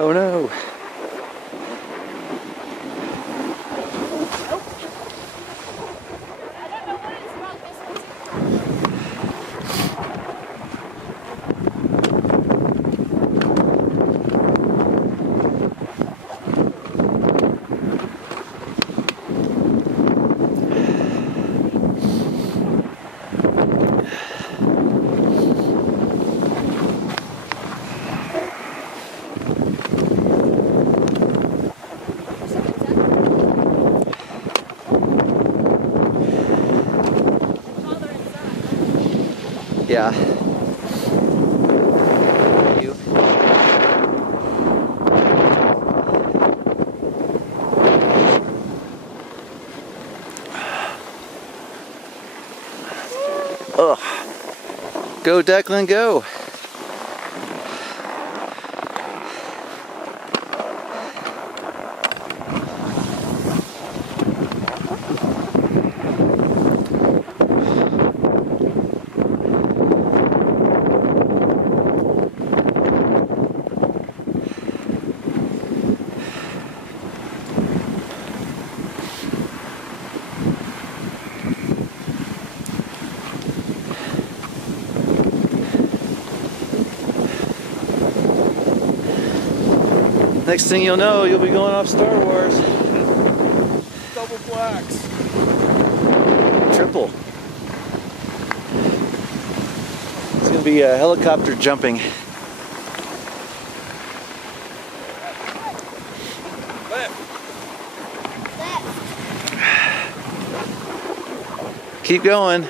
Oh no. Yeah. You. Ugh. Go, Declan, go. Next thing you'll know, you'll be going off Star Wars. Double blacks. Triple. It's gonna be a helicopter jumping. Left. Keep going.